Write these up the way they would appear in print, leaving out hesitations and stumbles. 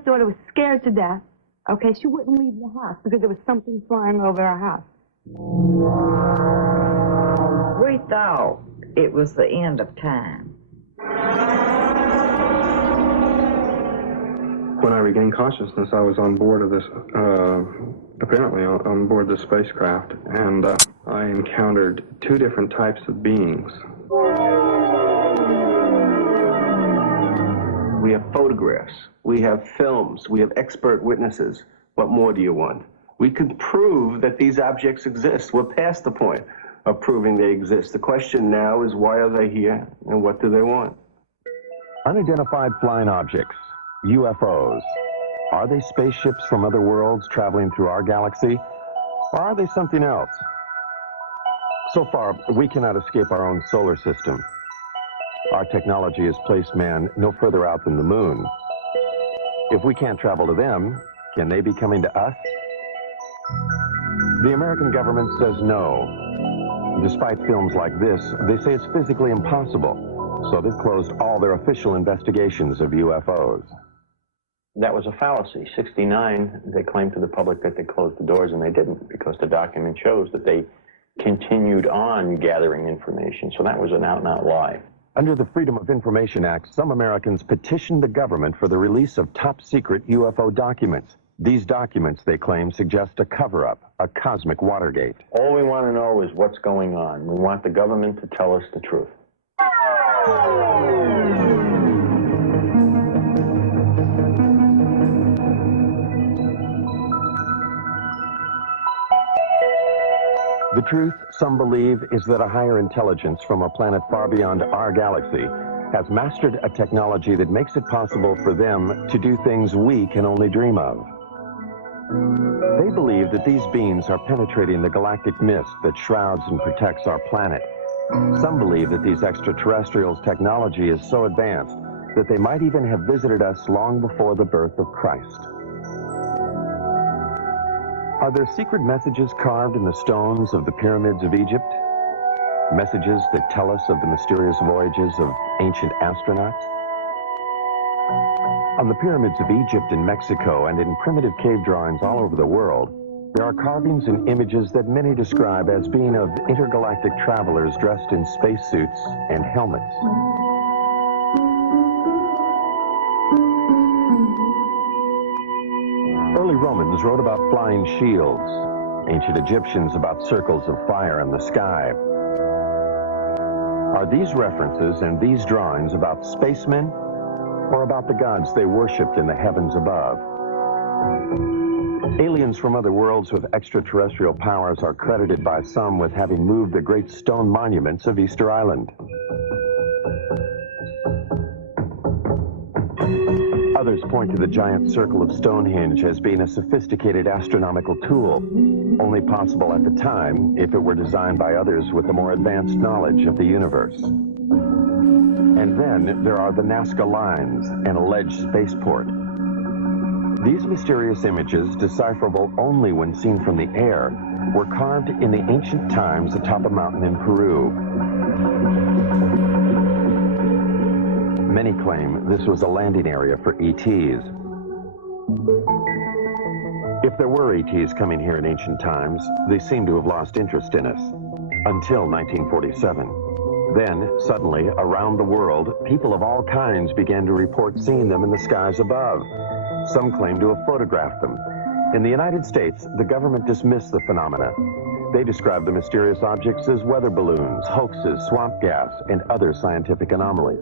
stepdaughter was scared to death. Okay, she wouldn't leave the house because there was something flying over our house. We thought it was the end of time. When I regained consciousness, I was on board of this, apparently on board the spacecraft, and I encountered two different types of beings. We have photographs, we have films, we have expert witnesses. What more do you want? We could prove that these objects exist. We're past the point of proving they exist. The question now is, why are they here and what do they want? Unidentified flying objects, UFOs. Are they spaceships from other worlds traveling through our galaxy? Or are they something else? So far, we cannot escape our own solar system. Our technology has placed man no further out than the moon. If we can't travel to them, can they be coming to us? The American government says no. Despite films like this, they say it's physically impossible, so they've closed all their official investigations of UFOs. That was a fallacy. 1969, they claimed to the public that they closed the doors, and they didn't, because the document shows that they continued on gathering information. So that was an out-and-out lie. Under the Freedom of Information Act, some Americans petitioned the government for the release of top-secret UFO documents. These documents, they claim, suggest a cover-up, a cosmic Watergate. All we want to know is what's going on. We want the government to tell us the truth. The truth, some believe, is that a higher intelligence from a planet far beyond our galaxy has mastered a technology that makes it possible for them to do things we can only dream of. They believe that these beings are penetrating the galactic mist that shrouds and protects our planet. Some believe that these extraterrestrials' technology is so advanced that they might even have visited us long before the birth of Christ. Are there secret messages carved in the stones of the pyramids of Egypt? Messages that tell us of the mysterious voyages of ancient astronauts? On the pyramids of Egypt and Mexico and in primitive cave drawings all over the world, there are carvings and images that many describe as being of intergalactic travelers dressed in spacesuits and helmets. Early Romans wrote about flying shields, ancient Egyptians about circles of fire in the sky. Are these references and these drawings about spacemen or about the gods they worshipped in the heavens above? Aliens from other worlds with extraterrestrial powers are credited by some with having moved the great stone monuments of Easter Island. Others point to the giant circle of Stonehenge as being a sophisticated astronomical tool, only possible at the time if it were designed by others with a more advanced knowledge of the universe. And then there are the Nazca Lines, an alleged spaceport. These mysterious images, decipherable only when seen from the air, were carved in the ancient times atop a mountain in Peru. Many claim this was a landing area for ETs. If there were ETs coming here in ancient times, they seem to have lost interest in us, until 1947. Then, suddenly, around the world, people of all kinds began to report seeing them in the skies above. Some claim to have photographed them. In the United States, the government dismissed the phenomena. They described the mysterious objects as weather balloons, hoaxes, swamp gas, and other scientific anomalies.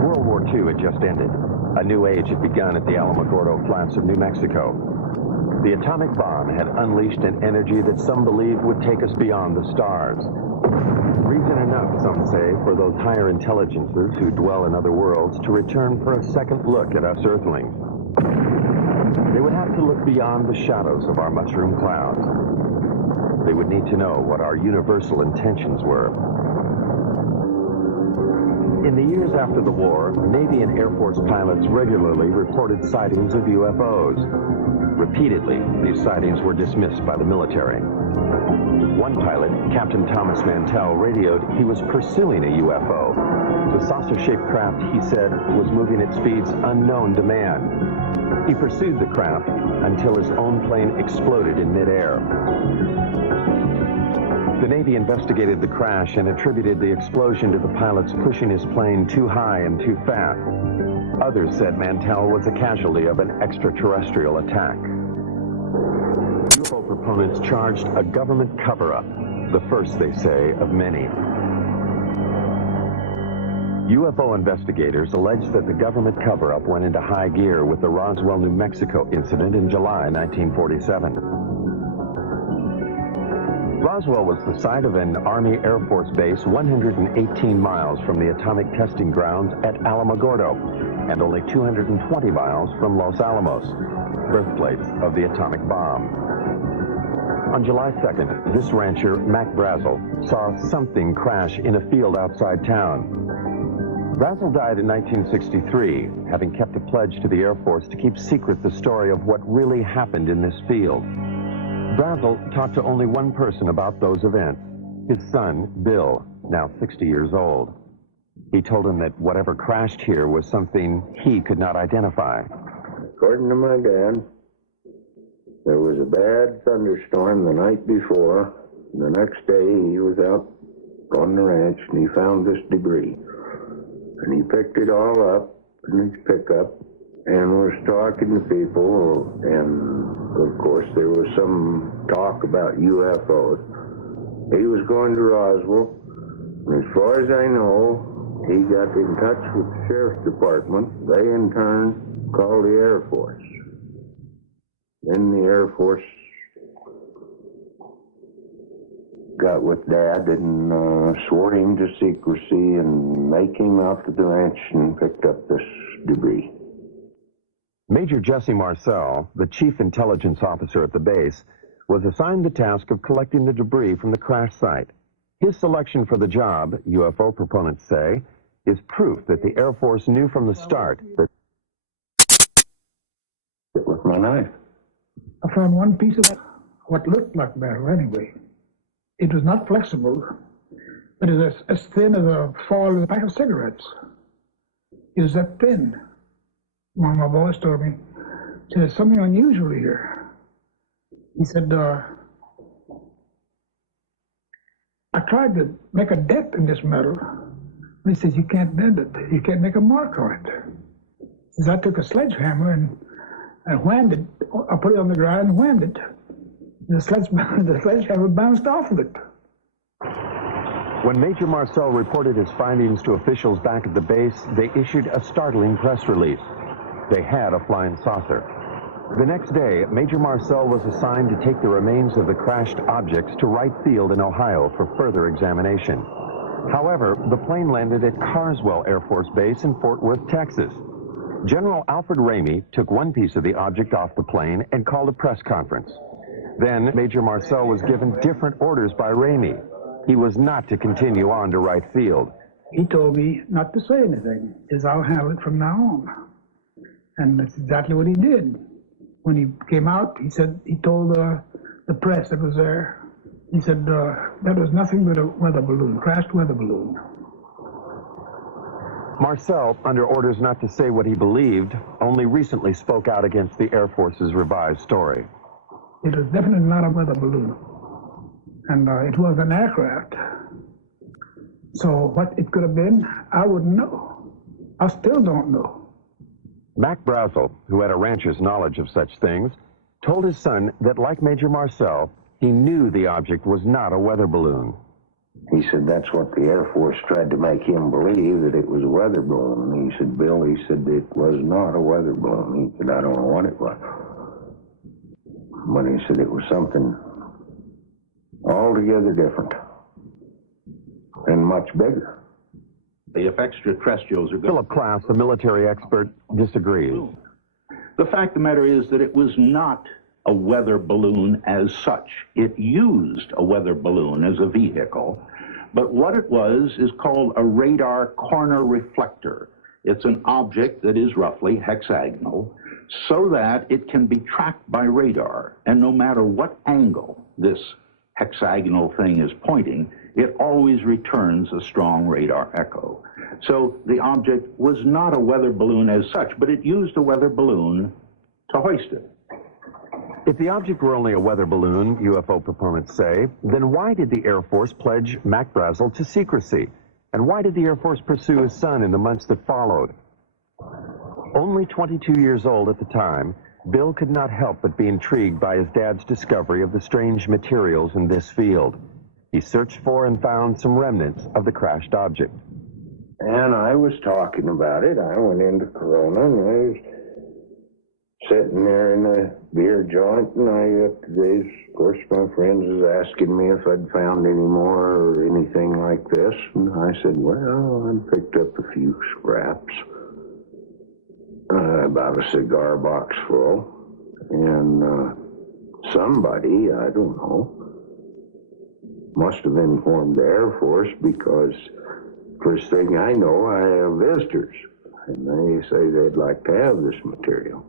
World War II had just ended. A new age had begun at the Alamogordo Flats of New Mexico. The atomic bomb had unleashed an energy that some believed would take us beyond the stars. Reason enough, some say, for those higher intelligences who dwell in other worlds to return for a second look at us Earthlings. They would have to look beyond the shadows of our mushroom clouds. They would need to know what our universal intentions were. In the years after the war, Navy and Air Force pilots regularly reported sightings of UFOs. Repeatedly, these sightings were dismissed by the military. One pilot, Captain Thomas Mantell, radioed he was pursuing a UFO. The saucer-shaped craft, he said, was moving at speeds unknown to man. He pursued the craft until his own plane exploded in midair. The Navy investigated the crash and attributed the explosion to the pilots pushing his plane too high and too fast. Others said Mantell was a casualty of an extraterrestrial attack. UFO proponents charged a government cover-up, the first, they say, of many. UFO investigators allege that the government cover-up went into high gear with the Roswell, New Mexico incident in July 1947. Roswell was the site of an Army Air Force base 118 miles from the atomic testing grounds at Alamogordo and only 220 miles from Los Alamos, birthplace of the atomic bomb. On July 2nd, this rancher, Mac Brazel, saw something crash in a field outside town. Brazel died in 1963, having kept a pledge to the Air Force to keep secret the story of what really happened in this field. Brazel talked to only one person about those events, his son, Bill, now 60 years old. He told him that whatever crashed here was something he could not identify. According to my dad, there was a bad thunderstorm the night before. The next day he was out on the ranch and he found this debris. And he picked it all up in his pickup and was talking to people, and of course there was some talk about UFOs. He was going to Roswell, and as far as I know, he got in touch with the Sheriff's Department. They in turn called the Air Force. Then the Air Force got with Dad and swore him to secrecy, and they came out to the ranch and picked up this debris. Major Jesse Marcel, the chief intelligence officer at the base, was assigned the task of collecting the debris from the crash site. His selection for the job, UFO proponents say, is proof that the Air Force knew from the start that... With my knife. I found one piece of what looked like metal anyway. It was not flexible, but it was as thin as a foil of a pack of cigarettes. It was that thin. One of my boys told me, there's something unusual here. He said, I tried to make a dent in this metal. And he says, you can't bend it. You can't make a mark on it. He says, I took a sledgehammer and whammed it. I put it on the ground and whammed it. The sledgehammer bounced off of it. When Major Marcel reported his findings to officials back at the base, they issued a startling press release. They had a flying saucer. The next day, Major Marcel was assigned to take the remains of the crashed objects to Wright Field in Ohio for further examination. However, the plane landed at Carswell Air Force Base in Fort Worth, Texas. General Alfred Ramey took one piece of the object off the plane and called a press conference. Then Major Marcel was given different orders by Ramey. He was not to continue on to Wright Field. He told me not to say anything. He says, I'll handle it from now on. And that's exactly what he did. When he came out, he said, he told the press that was there, he said, that was nothing but a weather balloon, crashed weather balloon. Marcel, under orders not to say what he believed, only recently spoke out against the Air Force's revised story. It was definitely not a weather balloon. And it was an aircraft. So what it could have been, I wouldn't know. I still don't know. Mac Brazel, who had a rancher's knowledge of such things, told his son that, like Major Marcel, he knew the object was not a weather balloon. He said that's what the Air Force tried to make him believe, that it was a weather balloon. And he said, Bill, he said it was not a weather balloon. He said, I don't know what it was. But he said it was something altogether different and much bigger. If extraterrestrials are good. Philip Klass, a military expert, disagrees. The fact of the matter is that it was not a weather balloon as such. It used a weather balloon as a vehicle, but what it was is called a radar corner reflector. It's an object that is roughly hexagonal, so that it can be tracked by radar. And no matter what angle this hexagonal thing is pointing, it always returns a strong radar echo. So the object was not a weather balloon as such, but it used a weather balloon to hoist it. If the object were only a weather balloon, UFO proponents say, then why did the Air Force pledge Mac Brazel to secrecy? And why did the Air Force pursue his son in the months that followed? Only 22 years old at the time, Bill could not help but be intrigued by his dad's discovery of the strange materials in this field. He searched for and found some remnants of the crashed object. And I was talking about it. I went into Corona, and I was sitting there in a beer joint, and of course, my friends was asking me if I'd found any more or anything like this, and I said, well, I picked up a few scraps, about a cigar box full, and somebody, I don't know, must have informed the Air Force, because first thing I know, I have visitors, and they say they'd like to have this material.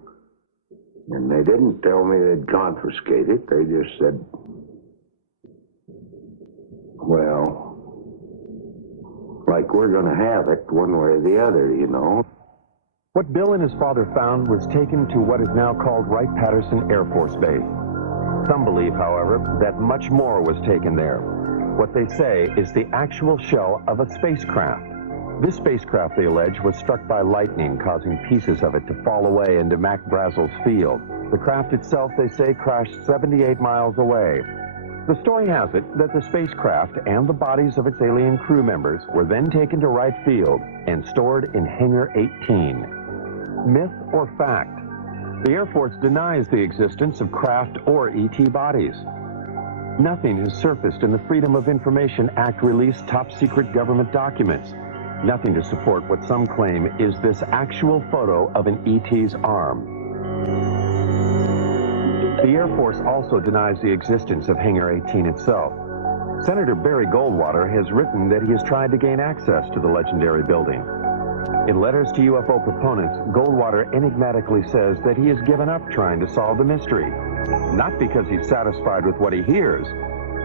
And they didn't tell me they'd confiscate it. They just said, well, like we're going to have it one way or the other, you know. What Bill and his father found was taken to what is now called Wright-Patterson Air Force Base. Some believe, however, that much more was taken there. What they say is the actual shell of a spacecraft. This spacecraft, they allege, was struck by lightning, causing pieces of it to fall away into Mac Brazel's field. The craft itself, they say, crashed 78 miles away. The story has it that the spacecraft and the bodies of its alien crew members were then taken to Wright Field and stored in Hangar 18. Myth or fact? The Air Force denies the existence of craft or ET bodies. Nothing has surfaced in the Freedom of Information Act released top-secret government documents. Nothing to support what some claim is this actual photo of an ET's arm. The Air Force also denies the existence of Hangar 18 itself. Senator Barry Goldwater has written that he has tried to gain access to the legendary building. In letters to UFO proponents, Goldwater enigmatically says that he has given up trying to solve the mystery. Not because he's satisfied with what he hears,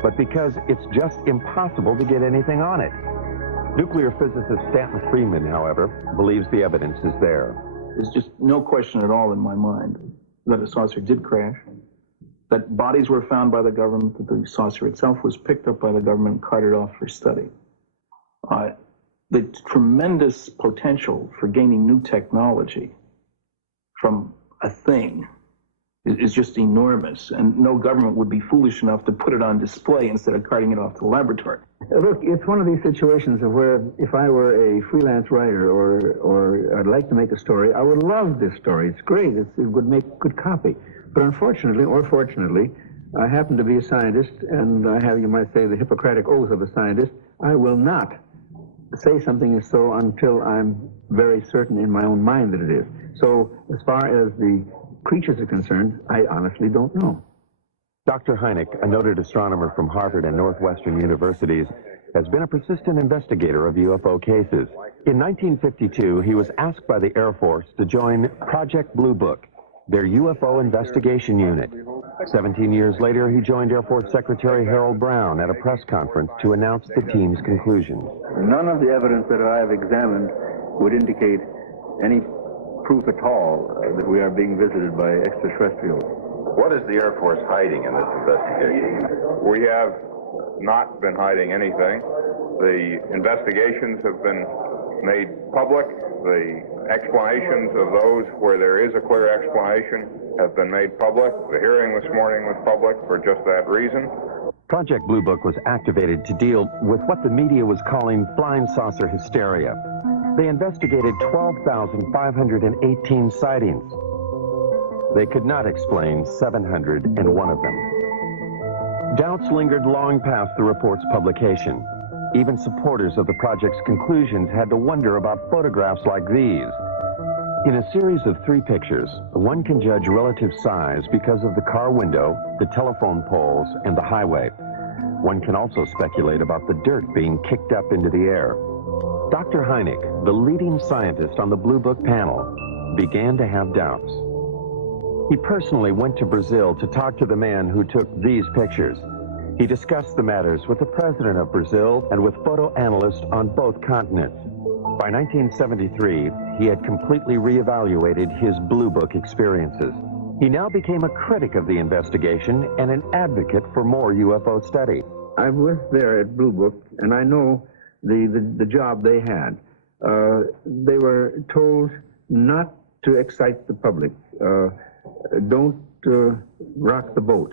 but because it's just impossible to get anything on it. Nuclear physicist Stanton Friedman, however, believes the evidence is there. There's just no question at all in my mind that a saucer did crash, that bodies were found by the government, that the saucer itself was picked up by the government and carted off for study. The tremendous potential for gaining new technology from a thing is just enormous, and no government would be foolish enough to put it on display instead of carting it off to the laboratory. Look, it's one of these situations of where if I were a freelance writer or I'd like to make a story, I would love this story. It's great. It would make good copy. But unfortunately, or fortunately, I happen to be a scientist, and I have, you might say, the Hippocratic oath of a scientist. I will not say something is so until I'm very certain in my own mind that it is. So as far as the creatures are concerned, I honestly don't know. Dr. Hynek, a noted astronomer from Harvard and Northwestern universities, has been a persistent investigator of UFO cases. In 1952, he was asked by the Air Force to join Project Blue Book, their UFO investigation unit. 17 years later, he joined Air Force Secretary Harold Brown at a press conference to announce the team's conclusions. None of the evidence that I have examined would indicate any proof at all that we are being visited by extraterrestrials. What is the Air Force hiding in this investigation? We have not been hiding anything. The investigations have been made public. The explanations of those where there is a clear explanation have been made public. The hearing this morning was public for just that reason. Project Blue Book was activated to deal with what the media was calling flying saucer hysteria. They investigated 12,518 sightings. They could not explain 701 of them. Doubts lingered long past the report's publication. Even supporters of the project's conclusions had to wonder about photographs like these. In a series of 3 pictures, one can judge relative size because of the car window, the telephone poles, and the highway. One can also speculate about the dirt being kicked up into the air. Dr. Hynek, the leading scientist on the Blue Book panel, began to have doubts. He personally went to Brazil to talk to the man who took these pictures. He discussed the matters with the president of Brazil and with photo analysts on both continents. By 1973, he had completely reevaluated his Blue Book experiences. He now became a critic of the investigation and an advocate for more UFO study. I was there at Blue Book, and I know the job they had. They were told not to excite the public. Don't rock the boat.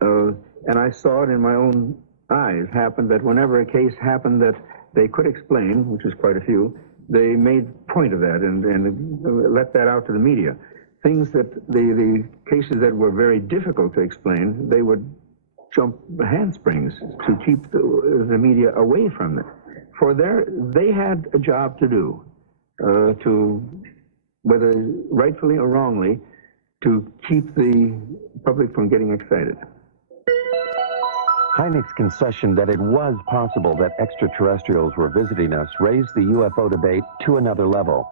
And I saw it in my own eyes happen that whenever a case happened that they could explain, which was quite a few, they made point of that and let that out to the media. Things that the cases that were very difficult to explain, they would jump handsprings to keep the media away from it. For they had a job to do, to, whether rightfully or wrongly, to keep the public from getting excited. Hynek's concession that it was possible that extraterrestrials were visiting us raised the UFO debate to another level.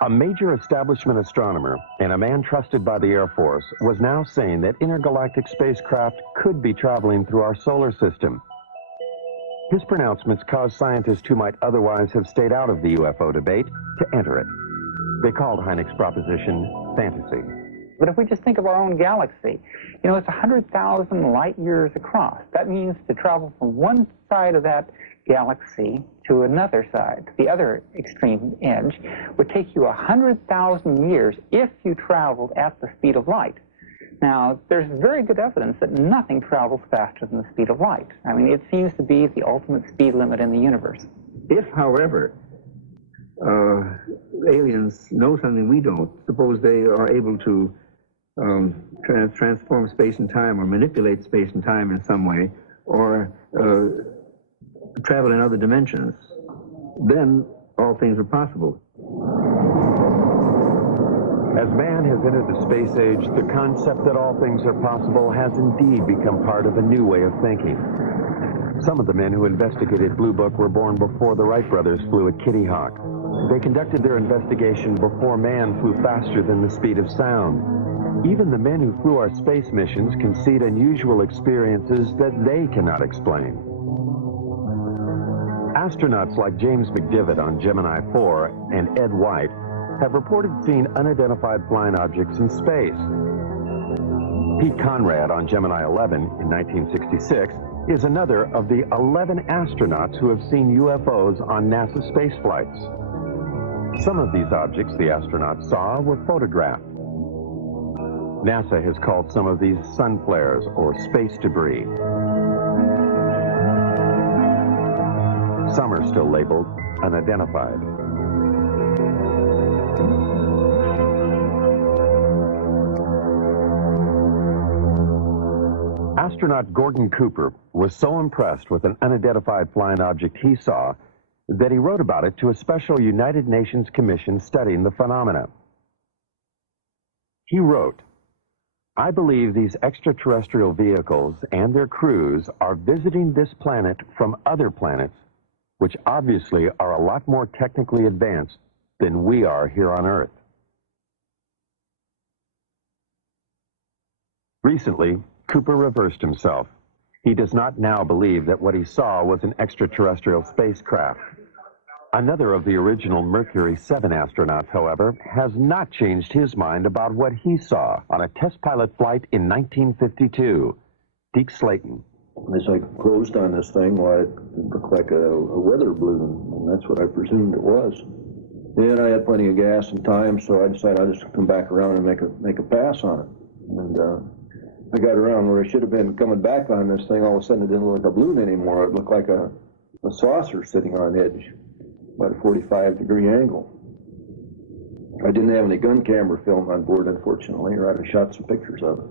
A major establishment astronomer and a man trusted by the Air Force was now saying that intergalactic spacecraft could be traveling through our solar system. His pronouncements caused scientists who might otherwise have stayed out of the UFO debate to enter it. They called Hynek's proposition fantasy. But if we just think of our own galaxy, you know, it's 100,000 light years across. That means to travel from one side of that galaxy to another side, the other extreme edge, would take you 100,000 years if you traveled at the speed of light. Now, there's very good evidence that nothing travels faster than the speed of light. I mean, it seems to be the ultimate speed limit in the universe. If, however, aliens know something we don't, suppose they are able to transform space and time or manipulate space and time in some way, or travel in other dimensions, then all things are possible. As man has entered the space age, the concept that all things are possible has indeed become part of a new way of thinking. Some of the men who investigated Blue Book were born before the Wright brothers flew at Kitty Hawk. They conducted their investigation before man flew faster than the speed of sound. Even the men who flew our space missions concede unusual experiences that they cannot explain. Astronauts like James McDivitt on Gemini 4 and Ed White have reported seeing unidentified flying objects in space. Pete Conrad on Gemini 11 in 1966 is another of the 11 astronauts who have seen UFOs on NASA space flights. Some of these objects the astronauts saw were photographed. NASA has called some of these sun flares or space debris. Some are still labeled unidentified. Astronaut Gordon Cooper was so impressed with an unidentified flying object he saw that he wrote about it to a special United Nations commission studying the phenomena. He wrote, "I believe these extraterrestrial vehicles and their crews are visiting this planet from other planets, which obviously are a lot more technically advanced than we are here on Earth." Recently, Cooper reversed himself. He does not now believe that what he saw was an extraterrestrial spacecraft. Another of the original Mercury 7 astronauts, however, has not changed his mind about what he saw on a test pilot flight in 1952. Deke Slayton. As I closed on this thing, well, it looked like a weather balloon, and that's what I presumed it was. And I had plenty of gas and time, so I decided I'd just come back around and make a pass on it. And I got around where I should have been coming back on this thing. All of a sudden, it didn't look like a balloon anymore. It looked like a saucer sitting on edge, about a 45-degree angle. I didn't have any gun camera film on board, unfortunately, or I'd have shot some pictures of it.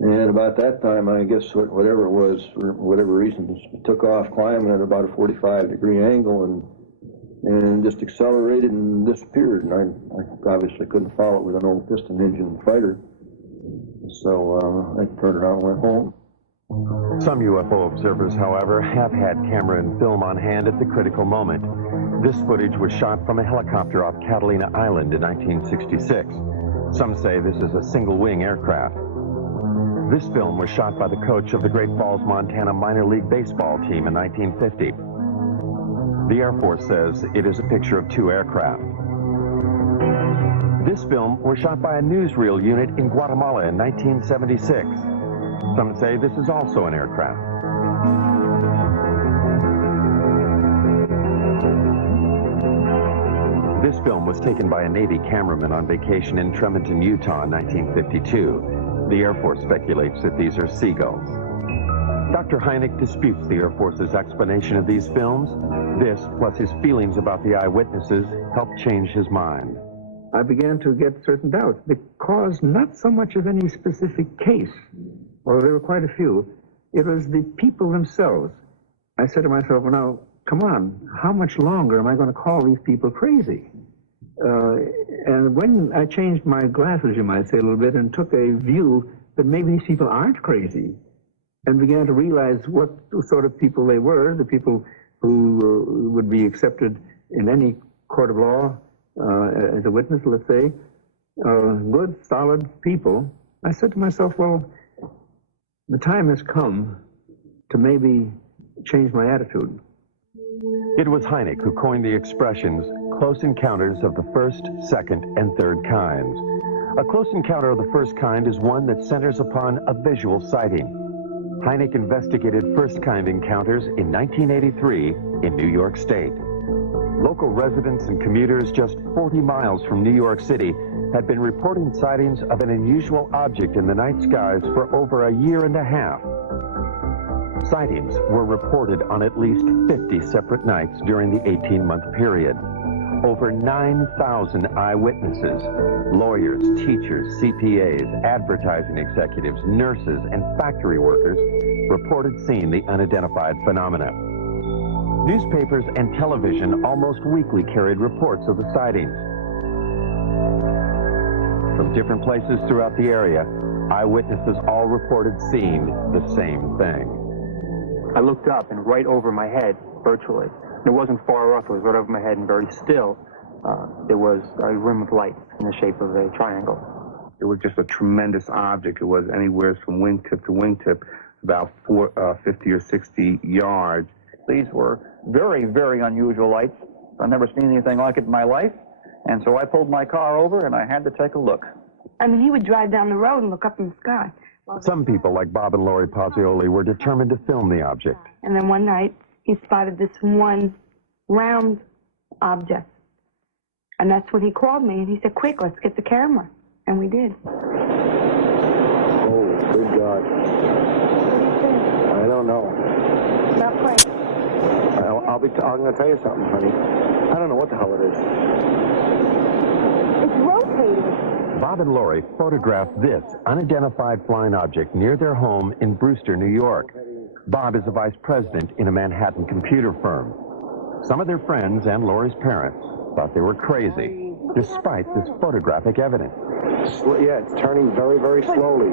And about that time, I guess whatever it was, for whatever reason, it took off climbing at about a 45-degree angle and just accelerated and disappeared. And I obviously couldn't follow it with an old piston engine fighter. So I turned around and went home. Some UFO observers, however, have had camera and film on hand at the critical moment. This footage was shot from a helicopter off Catalina Island in 1966. Some say this is a single-wing aircraft. This film was shot by the coach of the Great Falls, Montana minor league baseball team in 1950. The Air Force says it is a picture of two aircraft. This film was shot by a newsreel unit in Guatemala in 1976. Some say this is also an aircraft. This film was taken by a Navy cameraman on vacation in Tremonton, Utah in 1952. The Air Force speculates that these are seagulls. Dr. Hynek disputes the Air Force's explanation of these films. This, plus his feelings about the eyewitnesses, helped change his mind. I began to get certain doubts because not so much of any specific case, although there were quite a few, it was the people themselves. I said to myself, well, now, come on, how much longer am I going to call these people crazy? And when I changed my glasses, you might say, a little bit, and took a view that maybe these people aren't crazy, and began to realize what sort of people they were, the people who would be accepted in any court of law as a witness, let's say, good, solid people, I said to myself, well, the time has come to maybe change my attitude. It was Hynek who coined the expressions close encounters of the first, second, and third kinds. A close encounter of the first kind is one that centers upon a visual sighting. Hynek investigated first-kind encounters in 1983 in New York State. Local residents and commuters just 40 miles from New York City had been reporting sightings of an unusual object in the night skies for over a year and a half. Sightings were reported on at least 50 separate nights during the 18-month period. Over 9,000 eyewitnesses, lawyers, teachers, CPAs, advertising executives, nurses, and factory workers reported seeing the unidentified phenomena. Newspapers and television almost weekly carried reports of the sightings. From different places throughout the area, eyewitnesses all reported seeing the same thing. I looked up, and right over my head, virtually, and it wasn't far off, it was right over my head and very still, there was a rim of light in the shape of a triangle. It was just a tremendous object. It was anywhere from wingtip to wingtip, about 50 or 60 yards. These were very, very unusual lights. I've never seen anything like it in my life, and so I pulled my car over, and I had to take a look. I mean, he would drive down the road and look up in the sky. Some people, like Bob and Lori Pozzioli, were determined to film the object. And then one night, he spotted this one round object. And that's when he called me, and he said, quick, let's get the camera. And we did. Oh, good God. I don't know. Not quite. I'm going to tell you something, honey. I don't know what the hell it is. It's rotating. Bob and Lori photographed this unidentified flying object near their home in Brewster, New York. Bob is a vice president in a Manhattan computer firm. Some of their friends and Lori's parents thought they were crazy, despite this photographic evidence. Yeah, it's turning very, very slowly.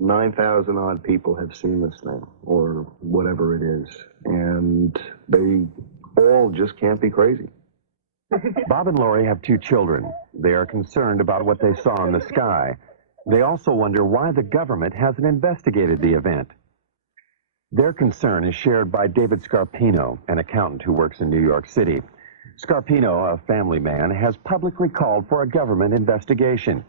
9,000 odd people have seen this thing, or whatever it is, and they all just can't be crazy. Bob and Lori have two children. They are concerned about what they saw in the sky. They also wonder why the government hasn't investigated the event. Their concern is shared by David Scarpino, an accountant who works in New York City. Scarpino, a family man, has publicly called for a government investigation.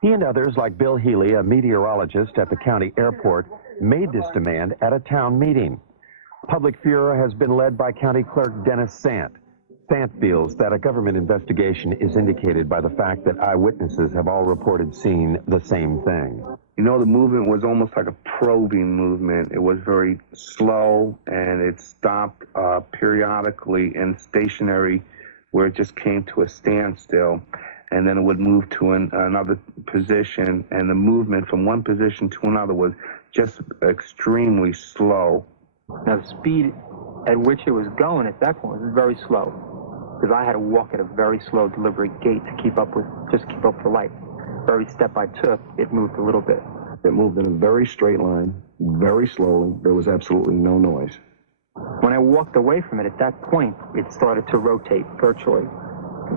He and others, like Bill Healy, a meteorologist at the county airport, made this demand at a town meeting. Public furor has been led by County Clerk Dennis Sant. Sant feels that a government investigation is indicated by the fact that eyewitnesses have all reported seeing the same thing. You know, the movement was almost like a probing movement. It was very slow, and it stopped periodically and stationary, where it just came to a standstill, and then it would move to another position, and the movement from one position to another was just extremely slow. Now, the speed at which it was going at that point was very slow, because I had to walk at a very slow, deliberate gait to keep up with the light. Every step I took, it moved a little bit. It moved in a very straight line, very slowly. There was absolutely no noise. When I walked away from it, at that point, it started to rotate virtually.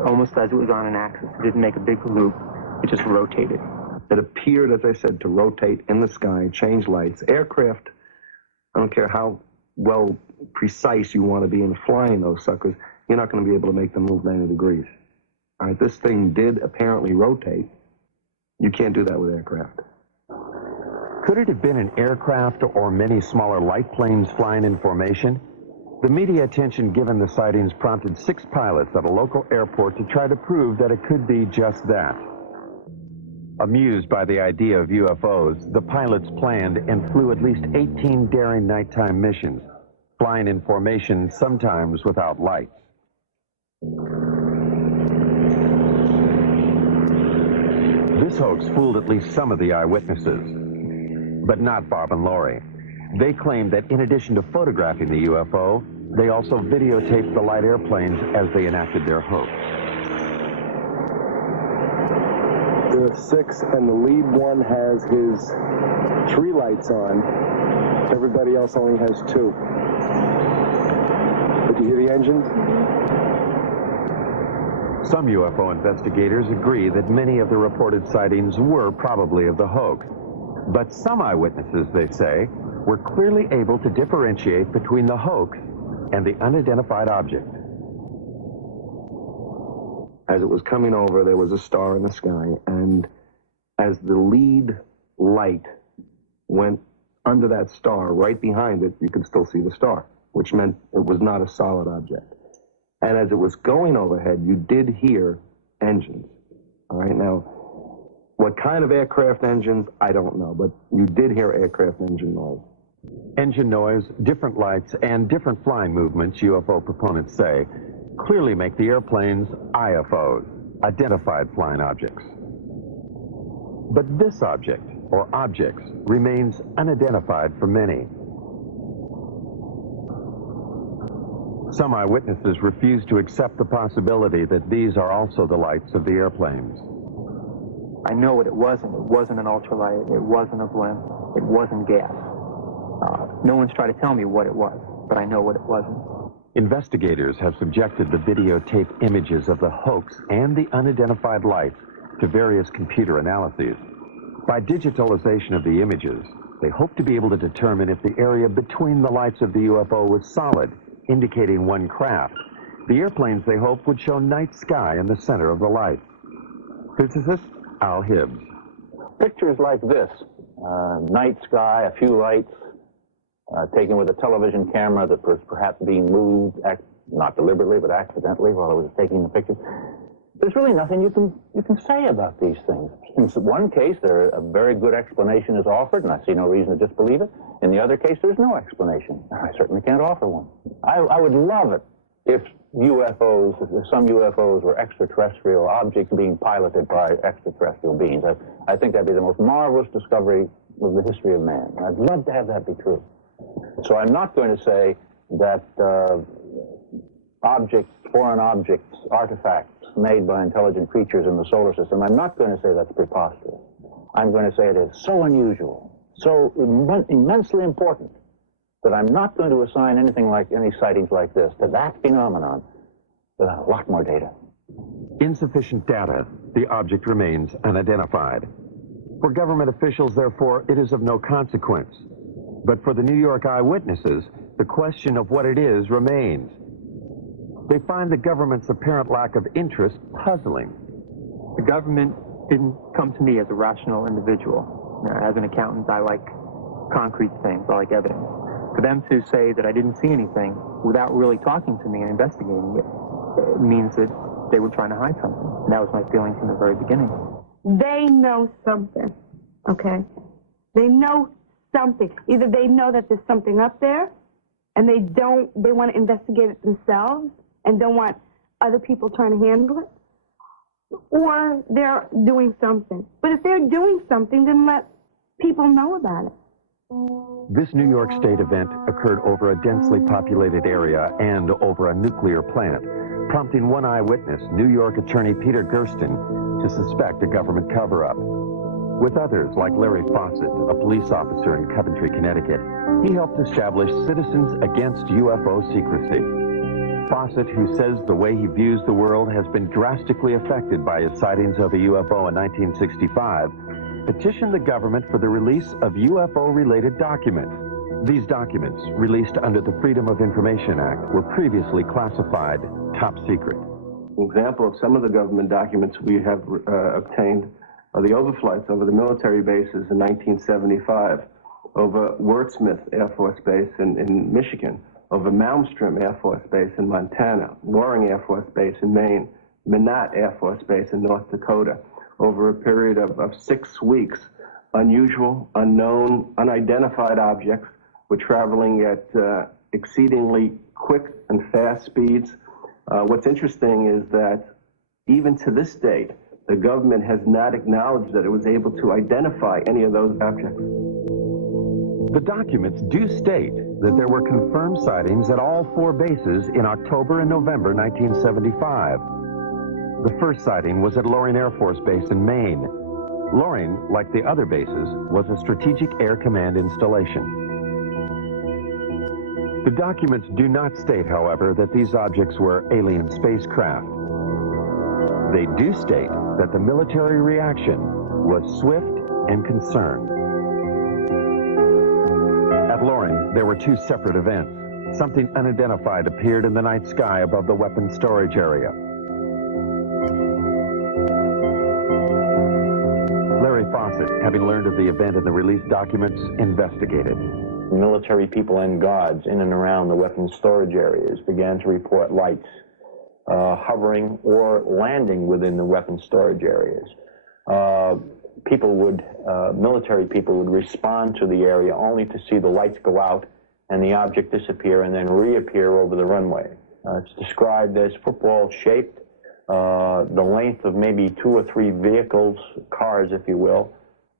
almost as it was on an axis. It didn't make a big loop. It just rotated. It appeared, as I said, to rotate in the sky, change lights. Aircraft, I don't care how well precise you want to be in flying those suckers, you're not going to be able to make them move 90 degrees. All right, this thing did apparently rotate. You can't do that with aircraft. Could it have been an aircraft or many smaller light planes flying in formation? The media attention given the sightings prompted 6 pilots at a local airport to try to prove that it could be just that. Amused by the idea of UFOs, the pilots planned and flew at least 18 daring nighttime missions, flying in formation, sometimes without lights. This hoax fooled at least some of the eyewitnesses, but not Bob and Lori. They claimed that in addition to photographing the UFO, they also videotaped the light airplanes as they enacted their hoax. There are 6, and the lead one has his 3 lights on. Everybody else only has 2. Did you hear the engines? Some UFO investigators agree that many of the reported sightings were probably of the hoax. But some eyewitnesses, they say, were clearly able to differentiate between the hoax and the unidentified object. As it was coming over, there was a star in the sky, and as the lead light went under that star, right behind it, you could still see the star, which meant it was not a solid object. And as it was going overhead, you did hear engines. All right, now, what kind of aircraft engines, I don't know, but you did hear aircraft engine noise. Engine noise, different lights, and different flying movements, UFO proponents say, clearly make the airplanes IFOs, identified flying objects. But this object, or objects, remains unidentified for many. Some eyewitnesses refuse to accept the possibility that these are also the lights of the airplanes. I know what it wasn't. It wasn't an ultralight. It wasn't a blimp. It wasn't gas. No one's tried to tell me what it was, but I know what it wasn't. Investigators have subjected the videotape images of the hoax and the unidentified lights to various computer analyses. By digitalization of the images, they hope to be able to determine if the area between the lights of the UFO was solid, indicating one craft. The airplanes, they hope, would show night sky in the center of the light. Physicist Al Hibbs. Pictures like this, night sky, a few lights, taken with a television camera that was perhaps being moved, not deliberately, but accidentally while I was taking the pictures. There's really nothing you can say about these things. In one case, a very good explanation is offered, and I see no reason to disbelieve it. In the other case, there's no explanation. I certainly can't offer one. I would love it if some UFOs were extraterrestrial objects being piloted by extraterrestrial beings. I think that'd be the most marvelous discovery of the history of man. I'd love to have that be true. So I'm not going to say that foreign objects, artifacts made by intelligent creatures in the solar system, I'm not going to say that's preposterous. I'm going to say it is so unusual, so immensely important, that I'm not going to assign anything like any sightings like this to that phenomenon without a lot more data. Insufficient data, the object remains unidentified. For government officials, therefore, it is of no consequence. But for the New York eyewitnesses, the question of what it is remains. They find the government's apparent lack of interest puzzling. The government didn't come to me as a rational individual. As an accountant, I like concrete things. I like evidence. For them to say that I didn't see anything without really talking to me and investigating it means that they were trying to hide something. And that was my feeling from the very beginning. They know something, okay? They know something. Either they know that there's something up there, and they want to investigate it themselves and don't want other people trying to handle it, or they're doing something. But if they're doing something, then let people know about it. This New York State event occurred over a densely populated area and over a nuclear plant, prompting one eyewitness, New York attorney Peter Gersten, to suspect a government cover-up. With others, like Larry Fawcett, a police officer in Coventry, Connecticut, he helped establish Citizens Against UFO Secrecy. Fawcett, who says the way he views the world has been drastically affected by his sightings of a UFO in 1965, petitioned the government for the release of UFO-related documents. These documents, released under the Freedom of Information Act, were previously classified top secret. An example of some of the government documents we have obtained are the overflights over the military bases in 1975, over Wurtsmith Air Force Base in Michigan, over Malmstrom Air Force Base in Montana, Loring Air Force Base in Maine, Minot Air Force Base in North Dakota. Over a period of 6 weeks, unusual, unknown, unidentified objects were traveling at exceedingly quick and fast speeds. What's interesting is that even to this date, the government has not acknowledged that it was able to identify any of those objects. The documents do state that there were confirmed sightings at all 4 bases in October and November 1975. The first sighting was at Loring Air Force Base in Maine. Loring, like the other bases, was a Strategic Air Command installation. The documents do not state, however, that these objects were alien spacecraft. They do state that the military reaction was swift and concerned. At Loring, there were 2 separate events. Something unidentified appeared in the night sky above the weapons storage area. Larry Fawcett, having learned of the event in the released documents, investigated. Military people and guards in and around the weapons storage areas began to report lights hovering or landing within the weapons storage areas. Military people would respond to the area only to see the lights go out and the object disappear and then reappear over the runway. It's described as football-shaped, the length of maybe 2 or 3 vehicles, cars, if you will.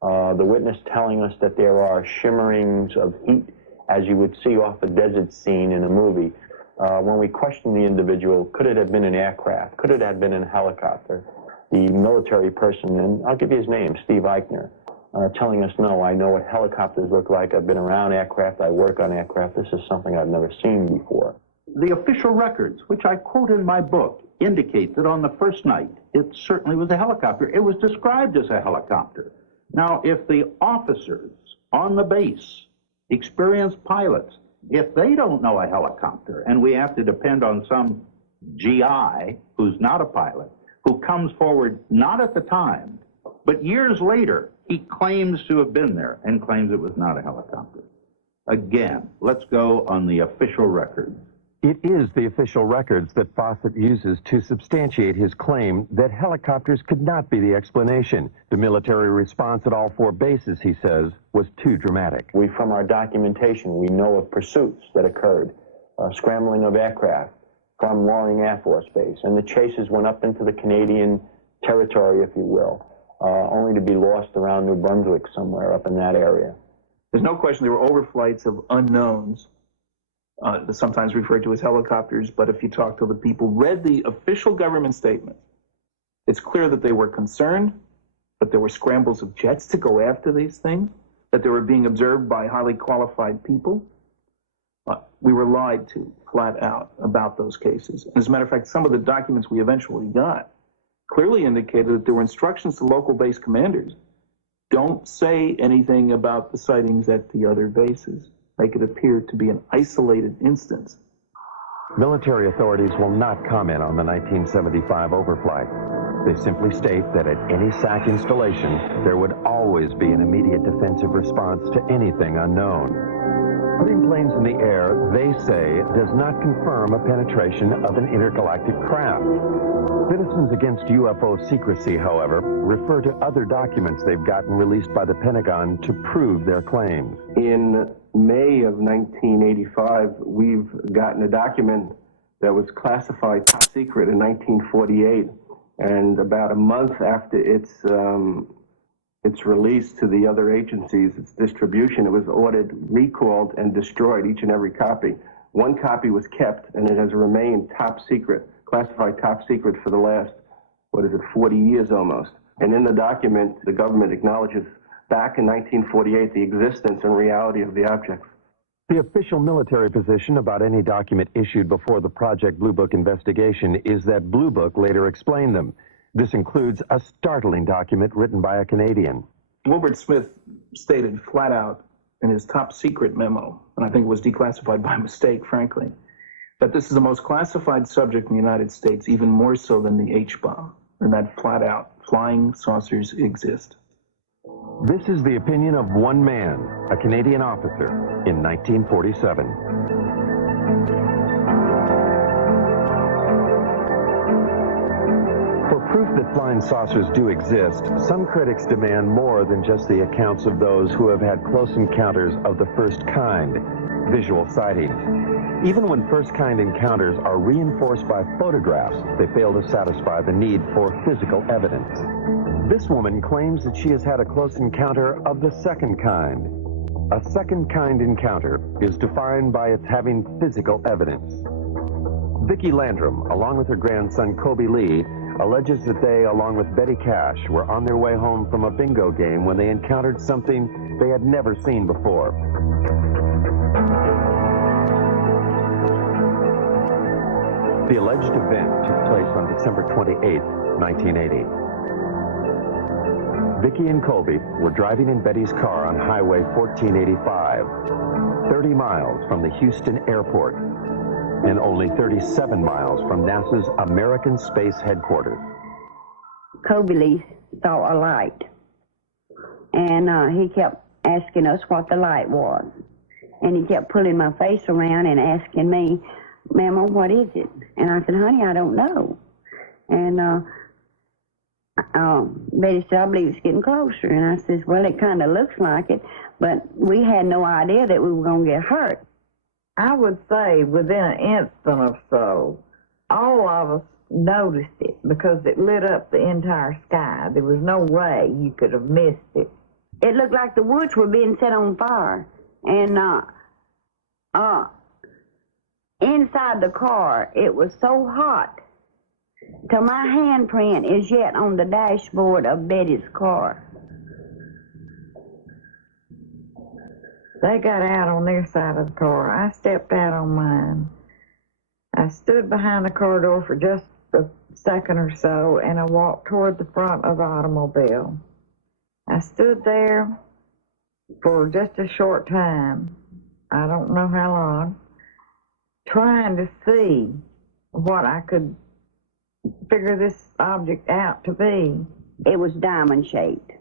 The witness telling us that there are shimmerings of heat, as you would see off a desert scene in a movie. When we questioned the individual, could it have been an aircraft? Could it have been a helicopter? The military person, and I'll give you his name, Steve Eichner, telling us, no, I know what helicopters look like. I've been around aircraft. I work on aircraft. This is something I've never seen before. The official records, which I quote in my book, indicate that on the first night, it certainly was a helicopter. It was described as a helicopter. Now, if the officers on the base, experienced pilots, if they don't know a helicopter, and we have to depend on some GI who's not a pilot, who comes forward not at the time, but years later, he claims to have been there and claims it was not a helicopter. Again, let's go on the official records. It is the official records that Fawcett uses to substantiate his claim that helicopters could not be the explanation. The military response at all 4 bases, he says, was too dramatic. From our documentation, we know of pursuits that occurred, scrambling of aircraft from Loring Air Force Base, and the chases went up into the Canadian territory, if you will, only to be lost around New Brunswick somewhere up in that area. There's no question there were overflights of unknowns, sometimes referred to as helicopters, but if you talk to the people, read the official government statements, it's clear that they were concerned, that there were scrambles of jets to go after these things, that they were being observed by highly qualified people. We were lied to, flat out, about those cases. As a matter of fact, some of the documents we eventually got clearly indicated that there were instructions to local base commanders. Don't say anything about the sightings at the other bases. Make it appear to be an isolated instance. Military authorities will not comment on the 1975 overflight. They simply state that at any SAC installation, there would always be an immediate defensive response to anything unknown. Putting planes in the air, they say, does not confirm a penetration of an intergalactic craft. Citizens Against UFO Secrecy, however, refer to other documents they've gotten released by the Pentagon to prove their claims. In May of 1985, we've gotten a document that was classified top secret in 1948, and about a month after its release to the other agencies, its distribution, it was ordered, recalled, and destroyed, each and every copy. One copy was kept, and it has remained top secret, classified top secret for the last, 40 years almost. And in the document, the government acknowledges back in 1948 the existence and reality of the objects. The official military position about any document issued before the Project Blue Book investigation is that Blue Book later explained them. This includes a startling document written by a Canadian. Wilbert Smith stated flat out in his top secret memo, and I think it was declassified by mistake, frankly, that this is the most classified subject in the United States, even more so than the H-bomb, and that flat out, flying saucers exist. This is the opinion of one man, a Canadian officer, in 1947. For proof that flying saucers do exist, some critics demand more than just the accounts of those who have had close encounters of the first kind, visual sightings. Even when first-kind encounters are reinforced by photographs, they fail to satisfy the need for physical evidence. This woman claims that she has had a close encounter of the second kind. A second-kind encounter is defined by its having physical evidence. Vicki Landrum, along with her grandson Kobe Lee, alleges that they, along with Betty Cash, were on their way home from a bingo game when they encountered something they had never seen before. The alleged event took place on December 28, 1980. Vicki and Colby were driving in Betty's car on Highway 1485, 30 miles from the Houston airport, and only 37 miles from NASA's American Space Headquarters. Kobe Lee saw a light, and he kept asking us what the light was. And he kept pulling my face around and asking me, "Mama, what is it?" And I said, "Honey, I don't know." And Betty said, "I believe it's getting closer." And I said, "Well, it kind of looks like it," but we had no idea that we were going to get hurt. I would say within an instant or so, all of us noticed it because it lit up the entire sky. There was no way you could have missed it. It looked like the woods were being set on fire. And inside the car, it was so hot till my handprint is yet on the dashboard of Betty's car. They got out on their side of the car. I stepped out on mine. I stood behind the car door for just a second or so, and I walked toward the front of the automobile. I stood there for just a short time, I don't know how long, trying to see what I could figure this object out to be. It was diamond-shaped.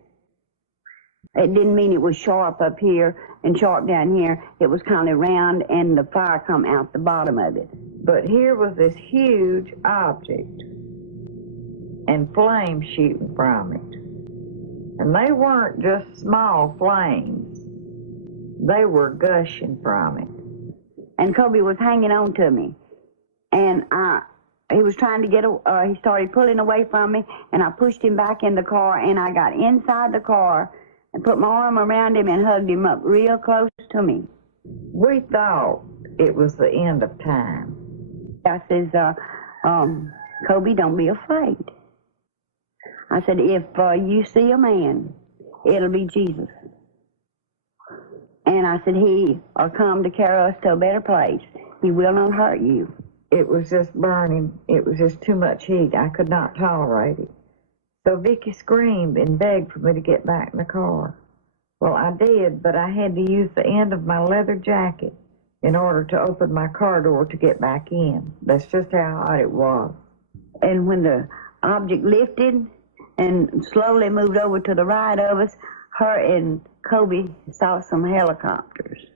It didn't mean it was sharp up here and sharp down here. It was kind of round, and the fire come out the bottom of it. But here was this huge object and flames shooting from it. And they weren't just small flames. They were gushing from it. And Kobe was hanging on to me. And he was trying to get, he started pulling away from me, and I pushed him back in the car, and I got inside the car and put my arm around him and hugged him up real close to me. We thought it was the end of time. I says, Kobe, don't be afraid. I said, if you see a man, it'll be Jesus. And I said, he'll come to carry us to a better place. He will not hurt you. It was just burning. It was just too much heat. I could not tolerate it. So Vicki screamed and begged for me to get back in the car. Well, I did, but I had to use the end of my leather jacket in order to open my car door to get back in. That's just how hot it was. And when the object lifted and slowly moved over to the right of us, her and Kobe saw some helicopters.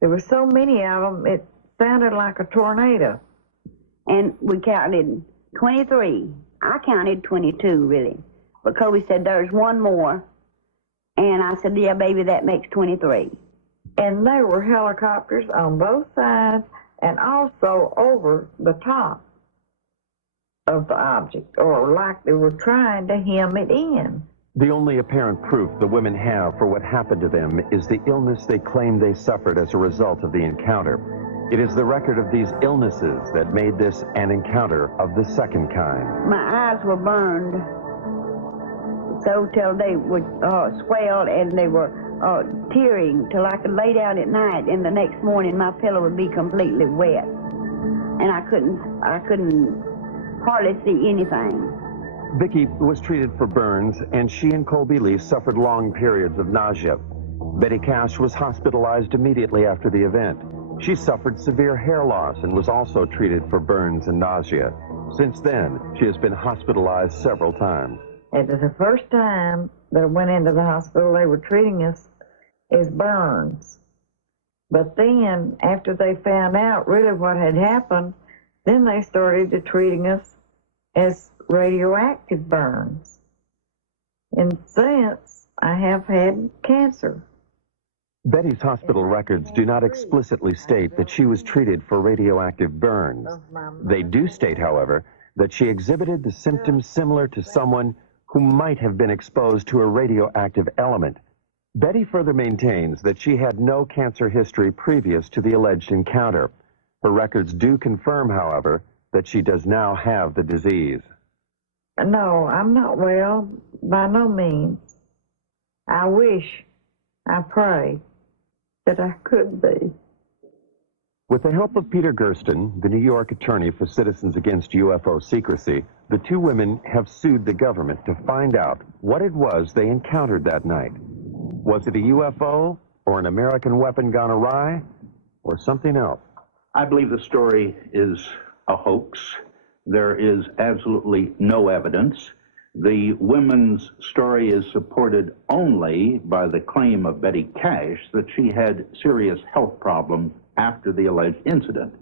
There were so many of them, it sounded like a tornado. And we counted 23. I counted 22, really. But Kobe said, there's one more. And I said, yeah, baby, that makes 23. And there were helicopters on both sides and also over the top of the object, or like they were trying to hem it in. The only apparent proof the women have for what happened to them is the illness they claim they suffered as a result of the encounter. It is the record of these illnesses that made this an encounter of the second kind. My eyes were burned so till they would swell, and they were tearing till I could lay down at night, and the next morning my pillow would be completely wet, and I couldn't hardly see anything. Vicki was treated for burns, and she and Colby Lee suffered long periods of nausea. Betty Cash was hospitalized immediately after the event. She suffered severe hair loss and was also treated for burns and nausea. Since then, she has been hospitalized several times. It was the first time that I went into the hospital. They were treating us as burns. But then, after they found out really what had happened, then they started treating us as radioactive burns. And since, I have had cancer. Betty's hospital records do not explicitly state that she was treated for radioactive burns. They do state, however, that she exhibited the symptoms similar to someone who might have been exposed to a radioactive element. Betty further maintains that she had no cancer history previous to the alleged encounter. Her records do confirm, however, that she does now have the disease. No, I'm not well, by no means. I wish, I pray, that I could be. With the help of Peter Gersten, the New York attorney for Citizens Against UFO Secrecy, the two women have sued the government to find out what it was they encountered that night. Was it a UFO, or an American weapon gone awry, or something else? I believe the story is a hoax. There is absolutely no evidence. The women's story is supported only by the claim of Betty Cash that she had serious health problems after the alleged incident.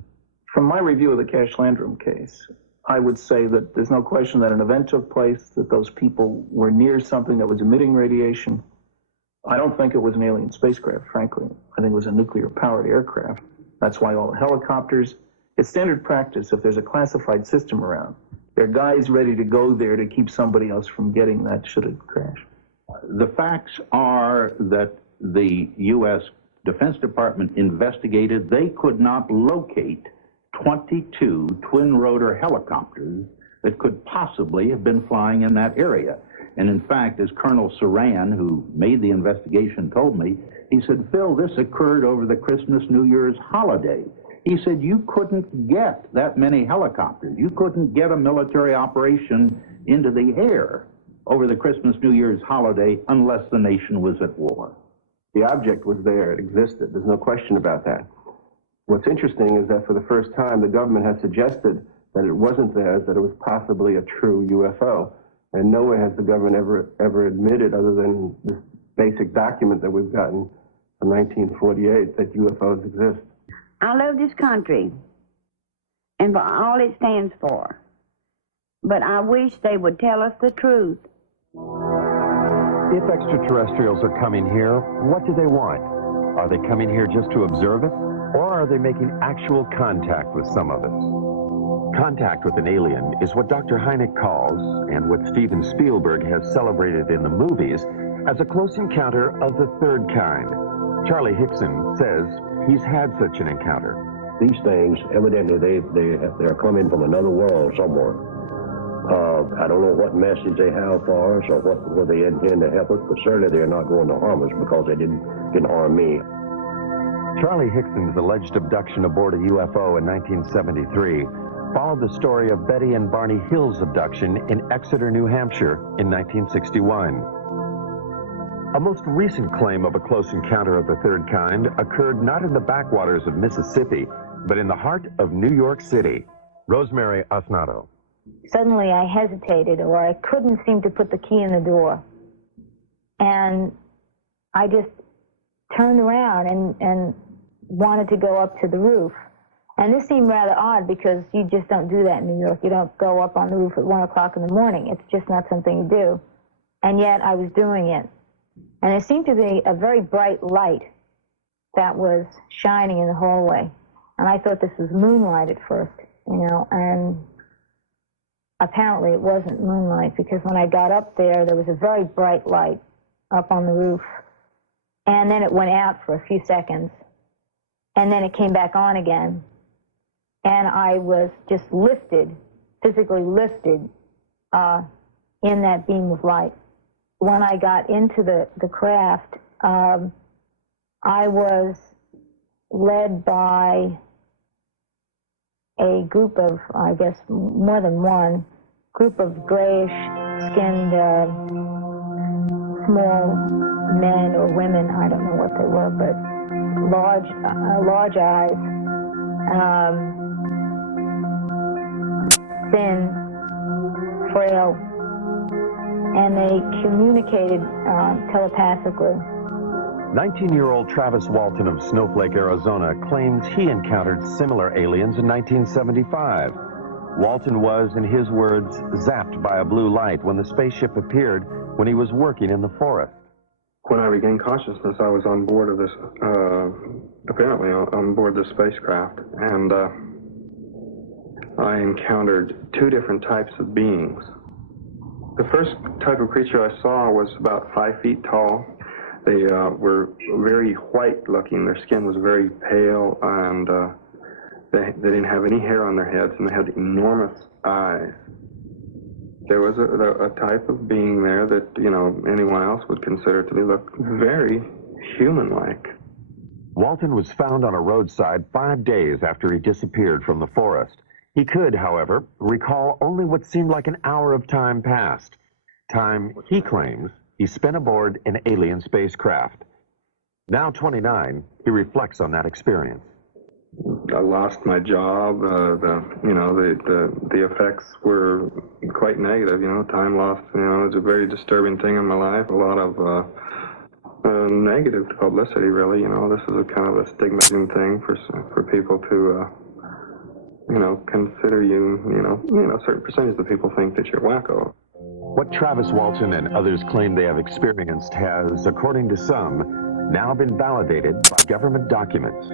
From my review of the Cash Landrum case, I would say that there's no question that an event took place, that those people were near something that was emitting radiation. I don't think it was an alien spacecraft, frankly. I think it was a nuclear-powered aircraft. That's why all the helicopters, it's standard practice if there's a classified system around. There are guys ready to go there to keep somebody else from getting that should it crash. The facts are that the U.S. Defense Department investigated. They could not locate 22 twin-rotor helicopters that could possibly have been flying in that area. And in fact, as Colonel Saran, who made the investigation, told me, he said, Phil, this occurred over the Christmas, New Year's holiday. He said, you couldn't get that many helicopters. You couldn't get a military operation into the air over the Christmas, New Year's holiday unless the nation was at war. The object was there. It existed. There's no question about that. What's interesting is that for the first time, the government has suggested that it wasn't theirs, that it was possibly a true UFO. And nowhere has the government ever admitted, other than this basic document that we've gotten from 1948, that UFOs exist. I love this country and for all it stands for, but I wish they would tell us the truth. If extraterrestrials are coming here, what do they want? Are they coming here just to observe us, or are they making actual contact with some of us? Contact with an alien is what Dr. Hynek calls, and what Steven Spielberg has celebrated in the movies, as a close encounter of the third kind. Charlie Hickson says he's had such an encounter. These things, evidently, they're coming from another world somewhere. I don't know what message they have for us or what they intend to help us, but certainly they're not going to harm us because they didn't harm me. Charlie Hickson's alleged abduction aboard a UFO in 1973 followed the story of Betty and Barney Hill's abduction in Exeter, New Hampshire in 1961. A most recent claim of a close encounter of the third kind occurred not in the backwaters of Mississippi, but in the heart of New York City. Rosemary Osnato. Suddenly I hesitated, or I couldn't seem to put the key in the door. And I just turned around and wanted to go up to the roof. And this seemed rather odd because you just don't do that in New York. You don't go up on the roof at 1 o'clock in the morning. It's just not something you do. And yet I was doing it. And it seemed to be a very bright light that was shining in the hallway. And I thought this was moonlight at first, you know, and apparently it wasn't moonlight because when I got up there, there was a very bright light up on the roof. And then it went out for a few seconds. And then it came back on again. And I was just lifted, physically lifted, in that beam of light. When I got into the craft, I was led by a group of, I guess, more than one, group of grayish-skinned, small men or women, I don't know what they were, but large eyes, thin, frail, and they communicated telepathically. 19-year-old Travis Walton of Snowflake, Arizona, claims he encountered similar aliens in 1975. Walton was, in his words, zapped by a blue light when the spaceship appeared when he was working in the forest. When I regained consciousness, I was on board of this, apparently on board the spacecraft, and I encountered two different types of beings. The first type of creature I saw was about 5 feet tall. They were very white-looking. Their skin was very pale, and they didn't have any hair on their heads, and they had enormous eyes. There was a type of being there that, you know, anyone else would consider to be look very human-like. Walton was found on a roadside 5 days after he disappeared from the forest. He could, however, recall only what seemed like an hour of time passed. Time, he claims, he spent aboard an alien spacecraft. Now 29, he reflects on that experience. I lost my job. The effects were quite negative. You know, time lost. You know, it's a very disturbing thing in my life. A lot of negative publicity, really. You know, this is a kind of a stigmatizing thing for people to, consider you. A certain percentage of people think that you're wacko. What Travis Walton and others claim they have experienced has, according to some, now been validated by government documents.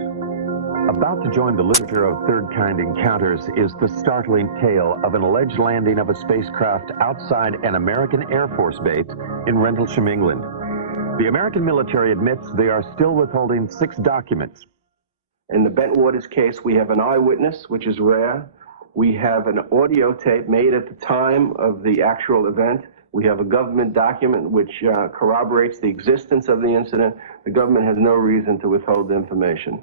About to join the literature of third-kind encounters is the startling tale of an alleged landing of a spacecraft outside an American Air Force base in Rendlesham, England. The American military admits they are still withholding 6 documents. In the Bentwaters case, we have an eyewitness, which is rare. We have an audio tape made at the time of the actual event. We have a government document which corroborates the existence of the incident. The government has no reason to withhold the information.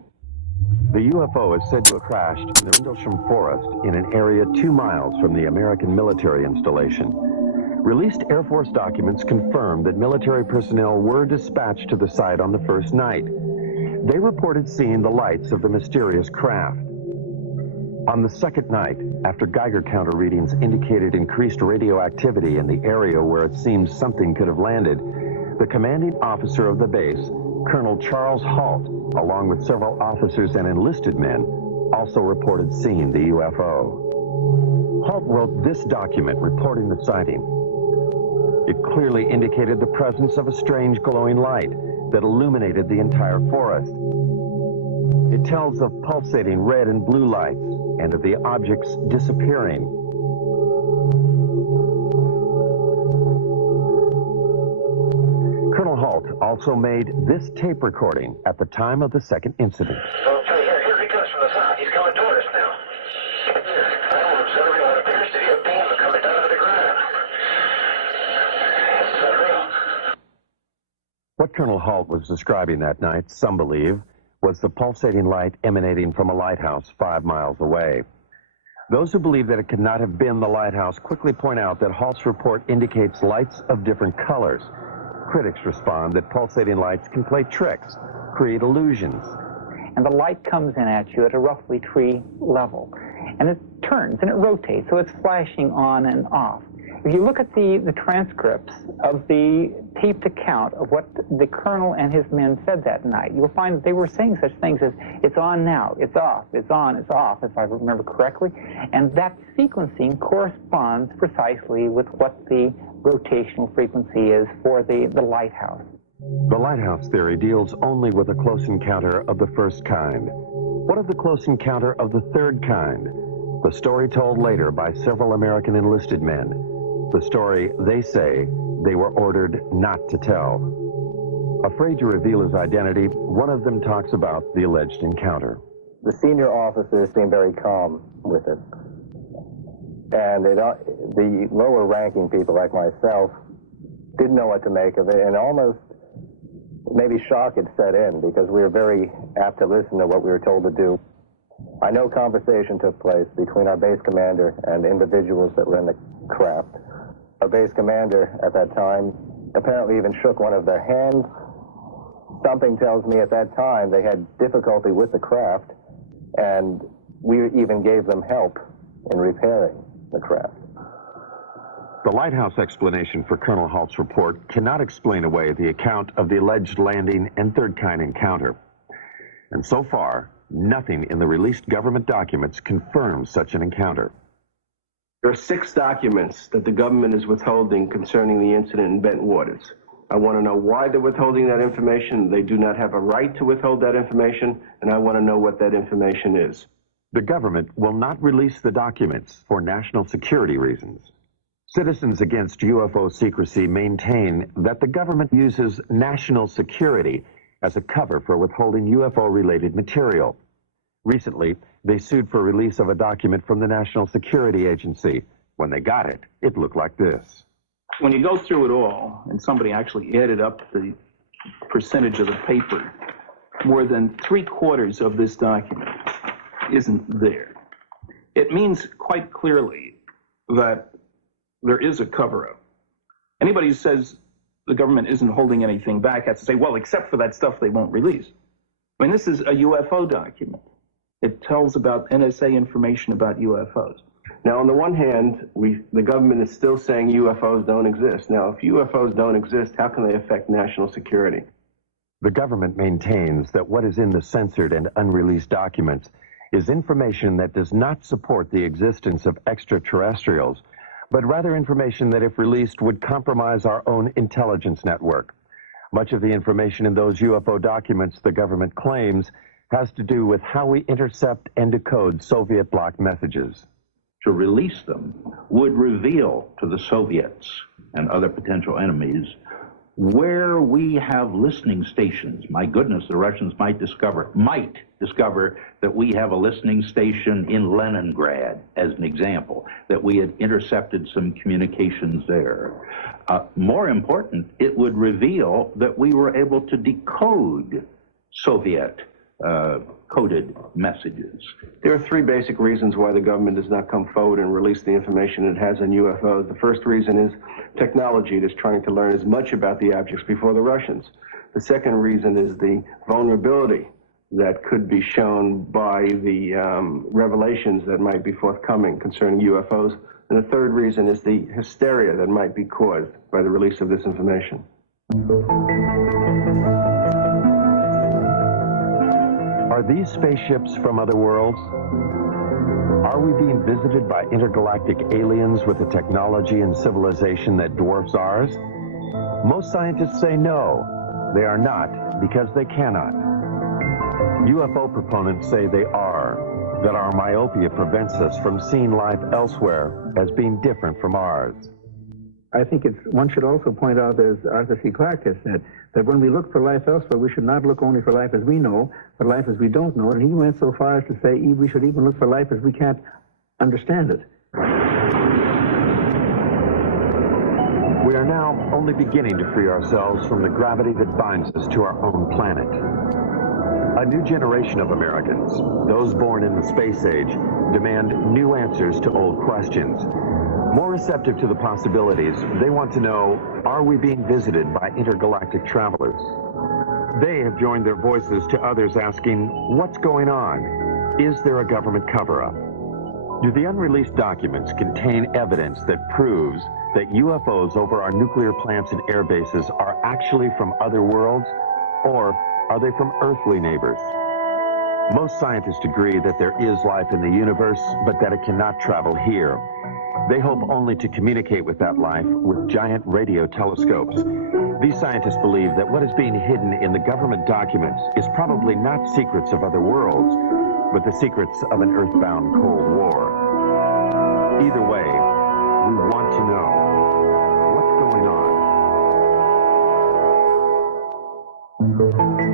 The UFO is said to have crashed in the Rendlesham Forest in an area 2 miles from the American military installation. Released Air Force documents confirm that military personnel were dispatched to the site on the first night. They reported seeing the lights of the mysterious craft. On the second night, after Geiger counter readings indicated increased radioactivity in the area where it seems something could have landed, the commanding officer of the base, Colonel Charles Halt, along with several officers and enlisted men, also reported seeing the UFO. Halt wrote this document reporting the sighting. It clearly indicated the presence of a strange glowing light that illuminated the entire forest. It tells of pulsating red and blue lights and of the objects disappearing. Colonel Halt also made this tape recording at the time of the second incident. Okay, here he comes from the south. He's coming toward us now. I'm observing what appears to be a beam coming down to the ground. This is unreal. What Colonel Halt was describing that night, some believe, was the pulsating light emanating from a lighthouse 5 miles away. Those who believe that it could not have been the lighthouse quickly point out that Halt's report indicates lights of different colors. Critics respond that pulsating lights can play tricks, create illusions. And the light comes in at you at a roughly tree level. And it turns and it rotates, so it's flashing on and off. If you look at the transcripts of the taped account of what the colonel and his men said that night, you'll find that they were saying such things as, it's on now, it's off, it's on, it's off, if I remember correctly. And that sequencing corresponds precisely with what the rotational frequency is for the lighthouse. The lighthouse theory deals only with a close encounter of the first kind. What of the close encounter of the third kind? The story told later by several American enlisted men. The story, they say, they were ordered not to tell. Afraid to reveal his identity, one of them talks about the alleged encounter. The senior officers seemed very calm with it. And the lower ranking people like myself didn't know what to make of it, and almost maybe shock had set in because we were very apt to listen to what we were told to do. I know conversation took place between our base commander and individuals that were in the craft. Our base commander at that time apparently even shook one of their hands. Something tells me at that time they had difficulty with the craft, and we even gave them help in repairing the craft. The lighthouse explanation for Colonel Halt's report cannot explain away the account of the alleged landing and third-kind encounter. And so far, nothing in the released government documents confirms such an encounter. There are 6 documents that the government is withholding concerning the incident in Bent Waters. I want to know why they're withholding that information. They do not have a right to withhold that information, and I want to know what that information is. The government will not release the documents for national security reasons. Citizens Against UFO Secrecy maintain that the government uses national security as a cover for withholding UFO-related material. Recently, they sued for release of a document from the National Security Agency. When they got it, it looked like this. When you go through it all, and somebody actually added up the percentage of the paper, more than 3/4 of this document isn't there. It means quite clearly that there is a cover-up. Anybody who says the government isn't holding anything back has to say, well, except for that stuff they won't release. I mean, this is a UFO document. It tells about NSA information about UFOs. Now, on the one hand, the government is still saying UFOs don't exist. Now, if UFOs don't exist, how can they affect national security? The government maintains that what is in the censored and unreleased documents is information that does not support the existence of extraterrestrials, but rather information that, if released, would compromise our own intelligence network. Much of the information in those UFO documents, the government claims, has to do with how we intercept and decode Soviet bloc messages. To release them would reveal to the Soviets and other potential enemies where we have listening stations. My goodness, the Russians might discover that we have a listening station in Leningrad, as an example, that we had intercepted some communications there. More important, it would reveal that we were able to decode Soviet coded messages. There are 3 basic reasons why the government does not come forward and release the information it has on UFOs. The first reason is technology. It is trying to learn as much about the objects before the Russians. The second reason is the vulnerability that could be shown by the revelations that might be forthcoming concerning UFOs. And the third reason is the hysteria that might be caused by the release of this information. Are these spaceships from other worlds? Are we being visited by intergalactic aliens with a technology and civilization that dwarfs ours? Most scientists say no, they are not, because they cannot. UFO proponents say they are, that our myopia prevents us from seeing life elsewhere as being different from ours. I think one should also point out, as Arthur C. Clarke has said, that when we look for life elsewhere, we should not look only for life as we know, but life as we don't know. And he went so far as to say we should even look for life as we can't understand it. We are now only beginning to free ourselves from the gravity that binds us to our own planet. A new generation of Americans, those born in the space age, demand new answers to old questions. More receptive to the possibilities, they want to know, are we being visited by intergalactic travelers? They have joined their voices to others asking, what's going on? Is there a government cover-up? Do the unreleased documents contain evidence that proves that UFOs over our nuclear plants and air bases are actually from other worlds, or are they from earthly neighbors? Most scientists agree that there is life in the universe, but that it cannot travel here. They hope only to communicate with that life with giant radio telescopes. These scientists believe that what is being hidden in the government documents is probably not secrets of other worlds, but the secrets of an earthbound Cold War. Either way, we want to know what's going on.